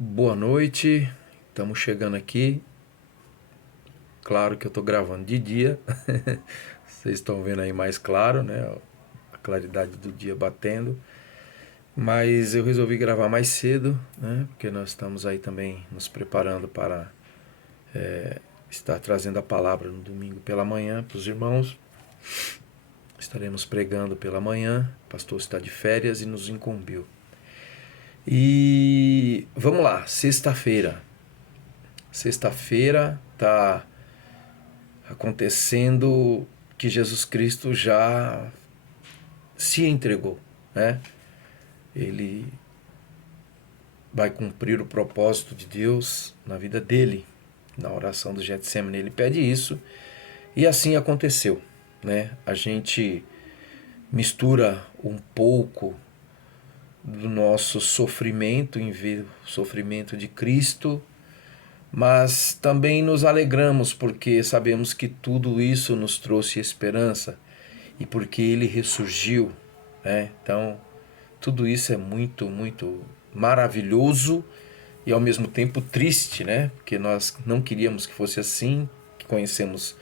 Boa noite, estamos chegando aqui. Claro que eu estou gravando de dia, vocês estão vendo aí mais claro, né? A claridade do dia batendo. Mas eu resolvi gravar mais cedo, né? Porque nós estamos aí também nos preparando para estar trazendo a palavra no domingo pela manhã para os irmãos. Estaremos pregando pela manhã, o pastor está de férias e nos incumbiu. E vamos lá, sexta-feira. Sexta-feira tá acontecendo que Jesus Cristo já se entregou, né? Ele vai cumprir o propósito de Deus na vida dele. Na oração do Getsemane ele pede isso e assim aconteceu, né? A gente mistura um pouco do nosso sofrimento em ver o sofrimento de Cristo, mas também nos alegramos porque sabemos que tudo isso nos trouxe esperança e porque ele ressurgiu, né? Então, tudo isso é muito, muito maravilhoso e ao mesmo tempo triste, né? Porque nós não queríamos que fosse assim, que conhecemos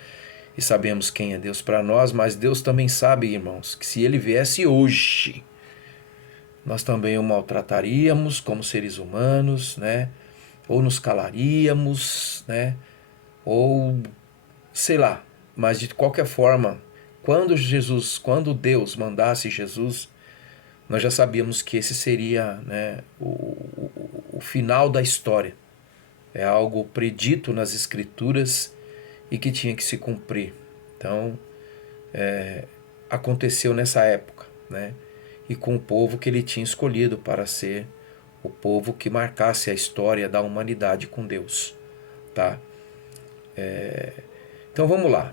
e sabemos quem é Deus para nós, mas Deus também sabe, irmãos, que se ele viesse hoje, nós também o maltrataríamos como seres humanos, né? Ou nos calaríamos, né? Ou sei lá, mas de qualquer forma, quando Deus mandasse Jesus, nós já sabíamos que esse seria, né, o final da história. É algo predito nas Escrituras e que tinha que se cumprir. Então, aconteceu nessa época, né? E com o povo que ele tinha escolhido para ser o povo que marcasse a história da humanidade com Deus, tá? Então vamos lá.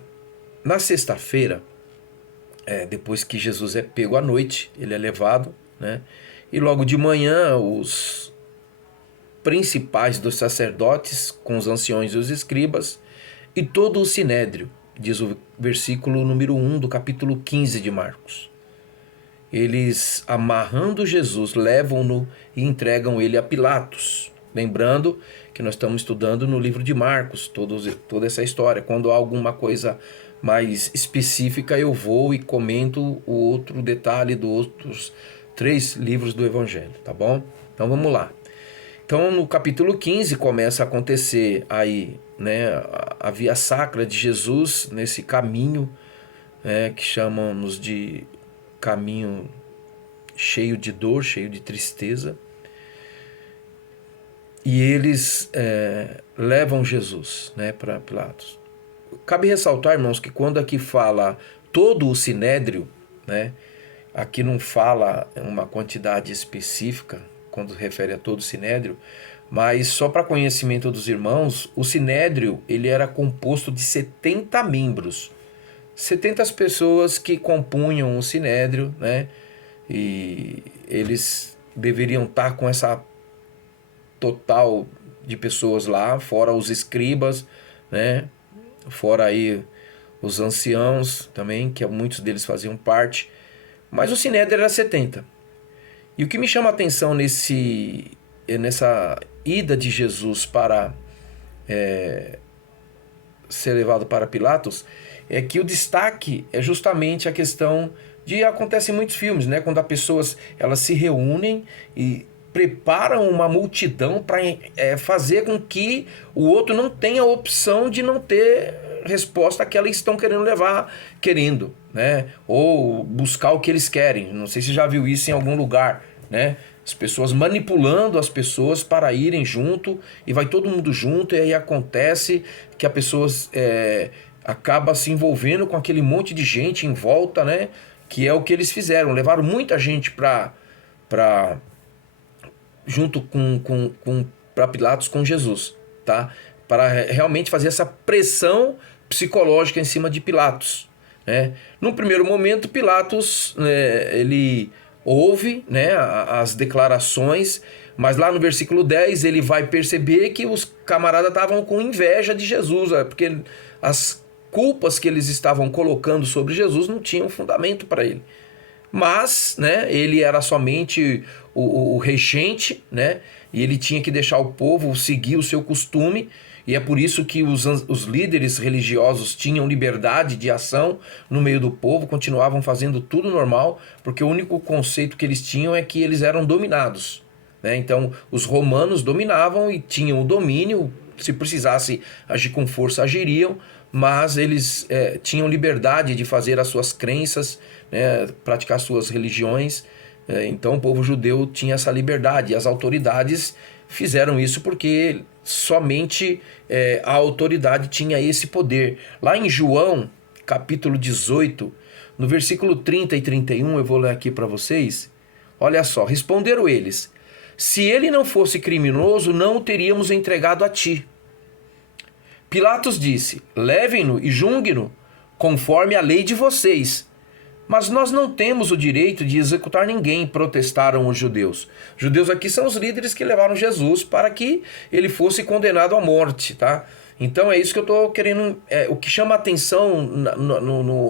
Na sexta-feira, depois que Jesus é pego à noite, ele é levado, né? E logo de manhã, os principais dos sacerdotes, com os anciões e os escribas, e todo o sinédrio, diz o versículo número 1 do capítulo 15 de Marcos. Eles, amarrando Jesus, levam-no e entregam ele a Pilatos. Lembrando que nós estamos estudando no livro de Marcos, toda essa história. Quando há alguma coisa mais específica, eu vou e comento o outro detalhe dos outros 3 livros do Evangelho, tá bom? Então vamos lá. Então no capítulo 15 começa a acontecer aí, né, a via sacra de Jesus nesse caminho, que chamamos de caminho cheio de dor, cheio de tristeza. E eles levam Jesus, né, para Pilatos. Cabe ressaltar, irmãos, que quando aqui fala todo o sinédrio, né, aqui não fala uma quantidade específica, quando refere a todo o sinédrio, mas só para conhecimento dos irmãos, o sinédrio ele era composto de 70 membros. 70 pessoas que compunham o sinédrio, né? E eles deveriam estar com essa total de pessoas lá, fora os escribas, né? Fora aí os anciãos também, que muitos deles faziam parte, mas o sinédrio era 70. E o que me chama a atenção nessa ida de Jesus para ser levado para Pilatos é que o destaque é justamente a questão de acontece em muitos filmes, né? Quando as pessoas elas se reúnem e preparam uma multidão para fazer com que o outro não tenha a opção de não ter resposta àquela que estão querendo levar, né? Ou buscar o que eles querem. Não sei se já viu isso em algum lugar, né? As pessoas manipulando as pessoas para irem junto e vai todo mundo junto e aí acontece que a pessoa acaba se envolvendo com aquele monte de gente em volta, né? Que é o que eles fizeram. Levaram muita gente para junto para Pilatos com Jesus, tá? Para realmente fazer essa pressão psicológica em cima de Pilatos, né? No primeiro momento, Pilatos ele ouve, né, as declarações, mas lá no versículo 10 ele vai perceber que os camaradas estavam com inveja de Jesus, porque as culpas que eles estavam colocando sobre Jesus não tinham fundamento para ele. mas, né, ele era somente o regente, né, e ele tinha que deixar o povo seguir o seu costume, e é por isso que os líderes religiosos tinham liberdade de ação no meio do povo, continuavam fazendo tudo normal, porque o único conceito que eles tinham é que eles eram dominados, né? Então, os romanos dominavam e tinham o domínio, se precisasse agir com força, agiriam, mas eles tinham liberdade de fazer as suas crenças, né, praticar suas religiões. Então o povo judeu tinha essa liberdade, e as autoridades fizeram isso porque somente a autoridade tinha esse poder. Lá em João, capítulo 18, no versículo 30 e 31, eu vou ler aqui para vocês. Olha só, responderam eles: se ele não fosse criminoso, não o teríamos entregado a ti. Pilatos disse: levem-no e julguem-no conforme a lei de vocês. Mas nós não temos o direito de executar ninguém, protestaram os judeus. Os judeus aqui são os líderes que levaram Jesus para que ele fosse condenado à morte, tá? Então é isso que eu estou querendo. O que chama a atenção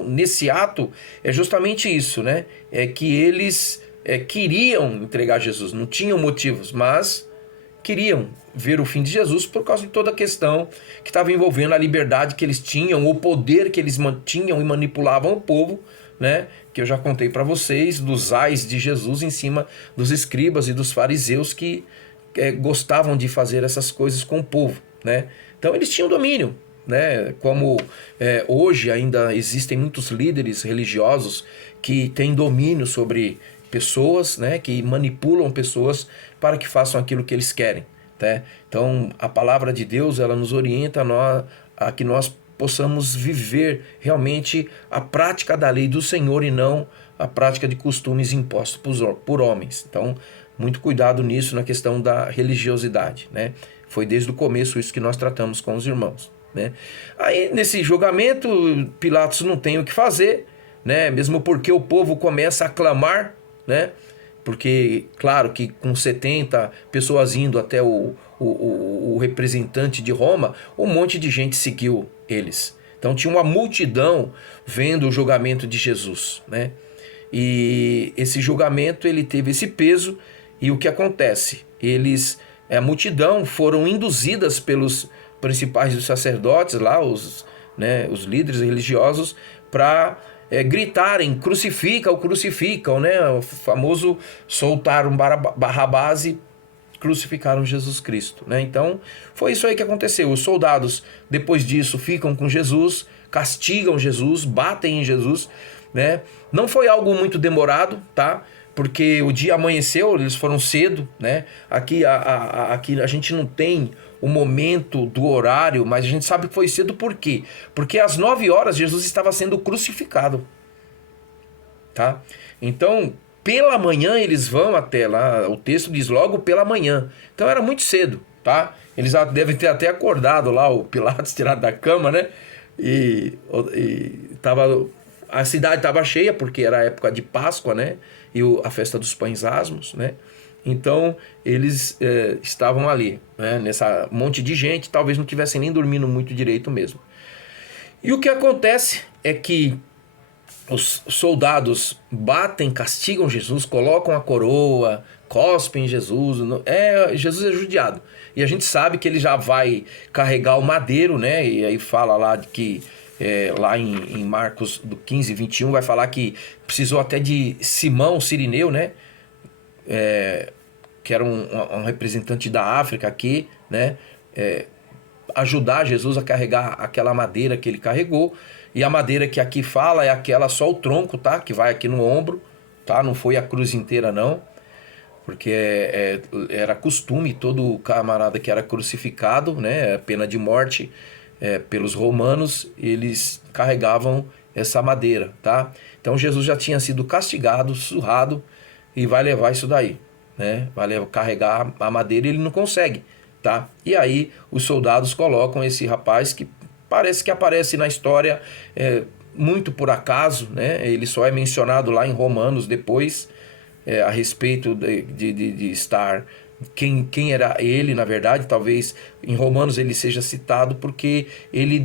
nesse ato é justamente isso, né? É que eles queriam entregar Jesus, não tinham motivos, mas queriam ver o fim de Jesus por causa de toda a questão que estava envolvendo a liberdade que eles tinham, o poder que eles mantinham e manipulavam o povo, né? Que eu já contei para vocês dos ais de Jesus em cima dos escribas e dos fariseus que gostavam de fazer essas coisas com o povo, né? Então eles tinham domínio, né? Como hoje ainda existem muitos líderes religiosos que têm domínio sobre pessoas, né? Que manipulam pessoas para que façam aquilo que eles querem, né? Então a palavra de Deus, ela nos orienta a que nós possamos viver realmente a prática da lei do Senhor e não a prática de costumes impostos por homens. Então, muito cuidado nisso na questão da religiosidade, né? Foi desde o começo isso que nós tratamos com os irmãos, né? Aí, nesse julgamento, Pilatos não tem o que fazer, né? Mesmo porque o povo começa a clamar, né? Porque, claro que com 70 pessoas indo até o representante de Roma, um monte de gente seguiu eles. Então tinha uma multidão vendo o julgamento de Jesus, né? E esse julgamento, ele teve esse peso, e o que acontece? A multidão foram induzidas pelos principais dos sacerdotes lá, os líderes religiosos, para gritarem: crucificam, crucificam, né? O famoso soltaram Barrabás e crucificaram Jesus Cristo, né? Então foi isso aí que aconteceu. Os soldados, depois disso, ficam com Jesus, castigam Jesus, batem em Jesus, né? Não foi algo muito demorado, tá? Porque o dia amanheceu, eles foram cedo, né? Aqui a gente não tem o momento do horário, mas a gente sabe que foi cedo. Por quê? Porque às 9 horas Jesus estava sendo crucificado, tá? Então, pela manhã eles vão até lá, o texto diz logo pela manhã. Então era muito cedo, tá? Eles devem ter até acordado lá, o Pilatos tirado da cama, né? A cidade estava cheia, porque era a época de Páscoa, né? E a festa dos pães asmos, né? Então eles estavam ali, né? Nessa monte de gente, talvez não tivessem nem dormindo muito direito mesmo. E o que acontece é que os soldados batem, castigam Jesus, colocam a coroa, cospem em Jesus. Jesus é judiado. E a gente sabe que ele já vai carregar o madeiro, né? E aí fala lá de que, lá em Marcos do 15, 21, vai falar que precisou até de Simão Cirineu, né? Que era um representante da África aqui, né? Ajudar Jesus a carregar aquela madeira que ele carregou. E a madeira que aqui fala é aquela, só o tronco, tá? Que vai aqui no ombro, tá? Não foi a cruz inteira, não. Porque era costume, todo camarada que era crucificado, né? Pena de morte pelos romanos, eles carregavam essa madeira, tá? Então Jesus já tinha sido castigado, surrado, e vai levar isso daí, né? Carregar a madeira, e ele não consegue, tá? E aí os soldados colocam esse rapaz que parece que aparece na história muito por acaso, né? Ele só é mencionado lá em Romanos depois, a respeito de estar... Quem era ele, na verdade. Talvez em Romanos ele seja citado porque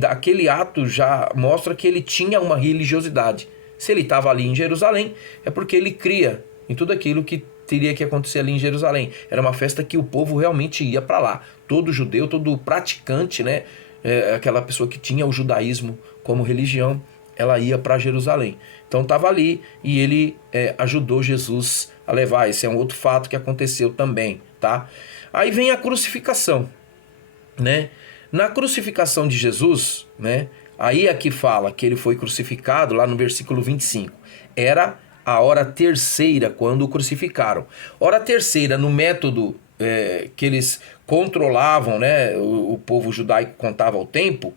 aquele ato já mostra que ele tinha uma religiosidade, Se ele estava ali em Jerusalém, é porque ele cria em tudo aquilo que teria que acontecer ali em Jerusalém. Era uma festa que o povo realmente ia para lá. Todo judeu, todo praticante, né? Aquela pessoa que tinha o judaísmo como religião, ela ia para Jerusalém. Então estava ali e ele ajudou Jesus a levar. Esse é um outro fato que aconteceu também, tá? Aí vem a crucificação, né? Na crucificação de Jesus, né? Aí aqui fala que ele foi crucificado lá no versículo 25. Era a hora terceira quando o crucificaram. Hora terceira no método que eles controlavam, né? O povo judaico contava o tempo.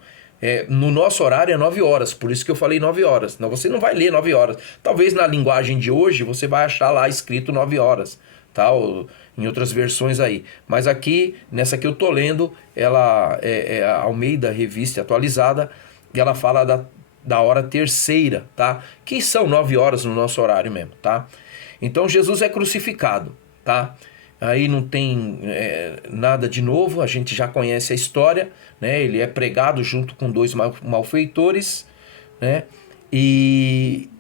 No nosso horário é 9 horas, por isso que eu falei 9 horas. Não, você não vai ler 9 horas. Talvez na linguagem de hoje você vai achar lá escrito 9 horas, tá? Ou em outras versões aí. Mas aqui, nessa que eu tô lendo, ela é a Almeida Revista Atualizada, e ela fala da hora terceira, tá? Que são 9 horas no nosso horário mesmo, tá? Então Jesus é crucificado, tá? Aí não tem nada de novo, a gente já conhece a história, né? Ele é pregado junto com 2 malfeitores, né? E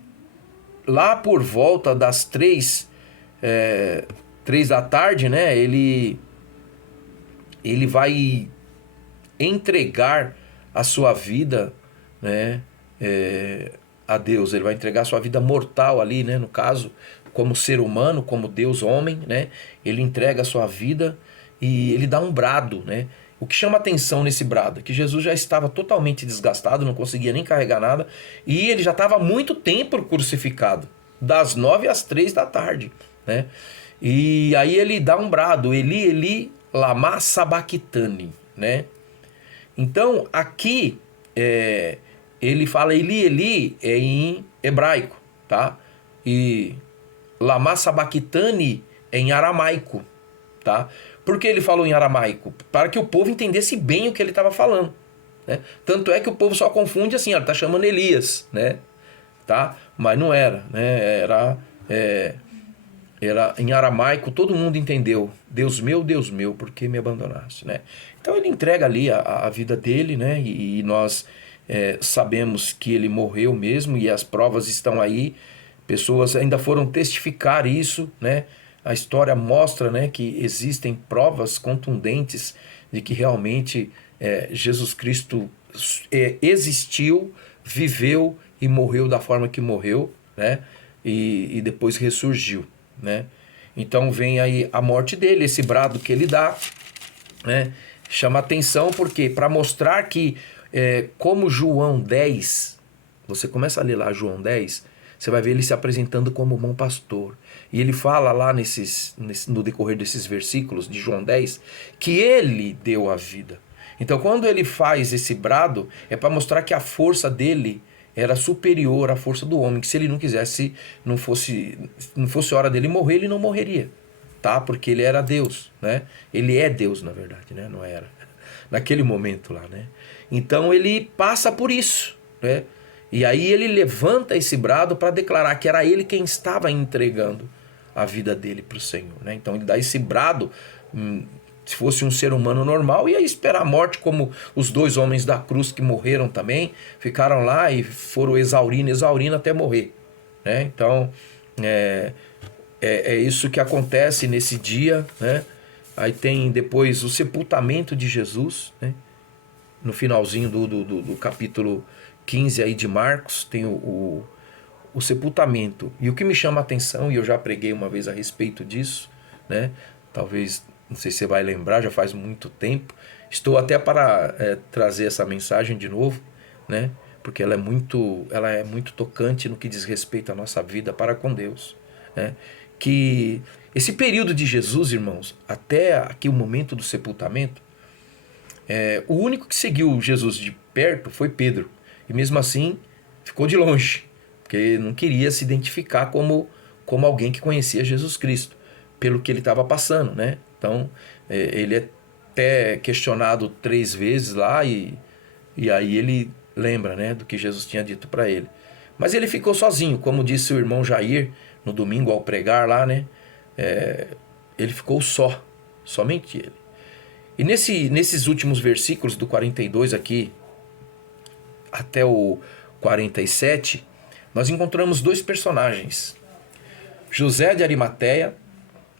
lá por volta das 3 da tarde, né? Ele vai entregar a sua vida, né? A Deus. Ele vai entregar a sua vida mortal ali, né? No caso, como ser humano, como Deus homem, né? Ele entrega a sua vida e ele dá um brado, né? O que chama atenção nesse brado é que Jesus já estava totalmente desgastado, não conseguia nem carregar nada, e ele já estava há muito tempo crucificado, das 9 às 3 da tarde, né? E aí ele dá um brado, Eli, Eli, lama sabachthani, né? Então aqui ele fala Eli, Eli em hebraico, tá? E lama sabachthani em aramaico, tá? Por que ele falou em aramaico? Para que o povo entendesse bem o que ele estava falando, né? Tanto é que o povo só confunde assim, ele está chamando Elias, né? Tá? Mas não era, né? Era em aramaico, todo mundo entendeu. Deus meu, por que me abandonaste, né? Então ele entrega ali a vida dele, né? E nós sabemos que ele morreu mesmo, e as provas estão aí. Pessoas ainda foram testificar isso, né? A história mostra, né, que existem provas contundentes de que realmente Jesus Cristo existiu, viveu e morreu da forma que morreu, né? E depois ressurgiu, né? Então vem aí a morte dele, esse brado que ele dá, né? Chama atenção porque para mostrar que como João 10, você começa a ler lá João 10, você vai ver ele se apresentando como bom pastor. E ele fala lá no decorrer desses versículos de João 10 que ele deu a vida. Então quando ele faz esse brado é para mostrar que a força dele era superior à força do homem, que se ele não quisesse, não fosse hora dele morrer, ele não morreria, tá? Porque ele era Deus, né? Ele é Deus, na verdade, né? Não era naquele momento lá, né? Então ele passa por isso, né? E aí ele levanta esse brado para declarar que era ele quem estava entregando a vida dele para o Senhor, né? Então ele dá esse brado, se fosse um ser humano normal, ia esperar a morte, como os 2 homens da cruz que morreram também, ficaram lá e foram exaurindo até morrer, né? Então é isso que acontece nesse dia, né? Aí tem depois o sepultamento de Jesus, né? No finalzinho do capítulo 15 aí de Marcos, tem o sepultamento. E o que me chama a atenção, e eu já preguei uma vez a respeito disso, né? Talvez, não sei se você vai lembrar, já faz muito tempo. Estou até para trazer essa mensagem de novo, né? Porque ela é muito tocante no que diz respeito à nossa vida para com Deus, né? Que esse período de Jesus, irmãos, até aqui o momento do sepultamento, o único que seguiu Jesus de perto foi Pedro. E mesmo assim ficou de longe, porque não queria se identificar como alguém que conhecia Jesus Cristo, pelo que ele estava passando, né? Então ele é até questionado 3 vezes lá, e aí ele lembra, né, do que Jesus tinha dito para ele. Mas ele ficou sozinho, como disse o irmão Jair no domingo ao pregar lá, né? Ele ficou somente ele. E nesses últimos versículos do 42 aqui até o 47, nós encontramos dois personagens. José de Arimateia,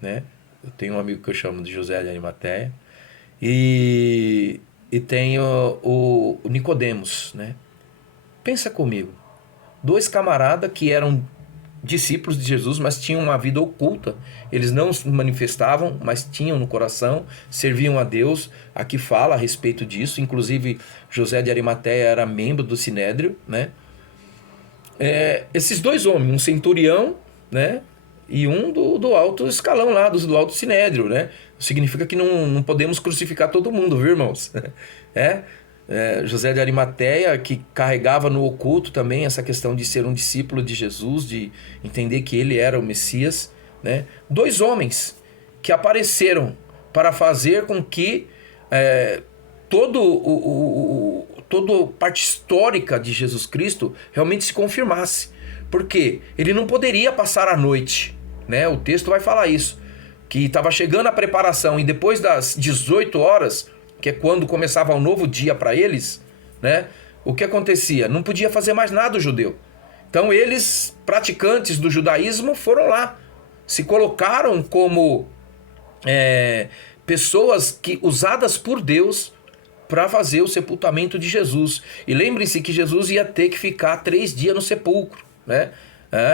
né? Eu tenho um amigo que eu chamo de José de Arimateia. E tem o Nicodemos, né? Pensa comigo. Dois camaradas que eram discípulos de Jesus, mas tinham uma vida oculta. Eles não se manifestavam, mas tinham no coração, serviam a Deus. Aqui fala a respeito disso. Inclusive, José de Arimateia era membro do Sinédrio, né? Esses dois homens, um centurião, né? E um do alto escalão lá, do alto Sinédrio, né? Significa que não podemos crucificar todo mundo, viu, irmãos? José de Arimateia, que carregava no oculto também essa questão de ser um discípulo de Jesus, de entender que ele era o Messias, né? Dois homens que apareceram para fazer com que toda a parte histórica de Jesus Cristo realmente se confirmasse. Porque ele não poderia passar a noite, né? O texto vai falar isso, que estava chegando a preparação e depois das 18 horas, que é quando começava um novo dia para eles, né? O que acontecia? Não podia fazer mais nada o judeu. Então eles, praticantes do judaísmo, foram lá, se colocaram como pessoas usadas por Deus para fazer o sepultamento de Jesus. E lembrem-se que Jesus ia ter que ficar 3 dias no sepulcro, né?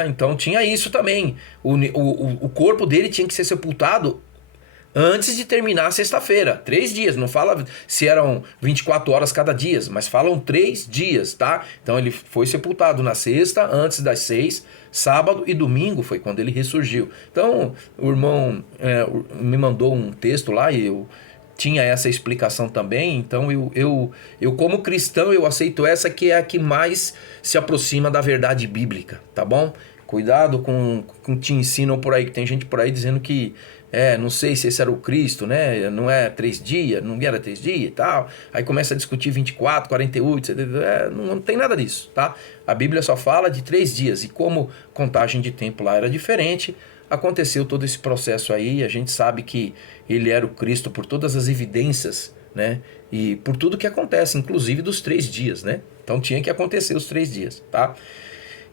Então tinha isso também. O corpo dele tinha que ser sepultado antes de terminar a sexta-feira. 3 dias, não fala se eram 24 horas cada dia, mas falam 3 dias, tá? Então ele foi sepultado na sexta, antes das 6, sábado e domingo foi quando ele ressurgiu. Então o irmão me mandou um texto lá e eu tinha essa explicação também. Então eu como cristão, eu aceito essa, que é a que mais se aproxima da verdade bíblica, tá bom? Cuidado com o que te ensinam por aí, que tem gente por aí dizendo que não sei se esse era o Cristo, né? Não é 3 dias, não era 3 dias e tal. Aí começa a discutir 24, 48, 70, não tem nada disso, tá? A Bíblia só fala de 3 dias. E como contagem de tempo lá era diferente, aconteceu todo esse processo aí. A gente sabe que ele era o Cristo por todas as evidências, né? E por tudo que acontece, inclusive dos 3 dias, né? Então tinha que acontecer os 3 dias, tá?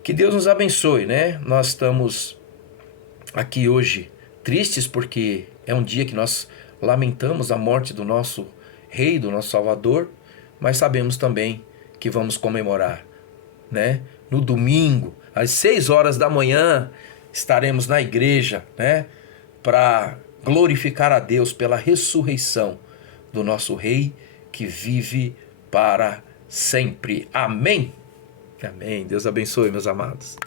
Que Deus nos abençoe, né? Nós estamos aqui hoje tristes porque é um dia que nós lamentamos a morte do nosso Rei, do nosso Salvador, mas sabemos também que vamos comemorar, né? No domingo, às 6 horas da manhã, estaremos na igreja, né? Para glorificar a Deus pela ressurreição do nosso Rei que vive para sempre. Amém? Amém. Deus abençoe, meus amados.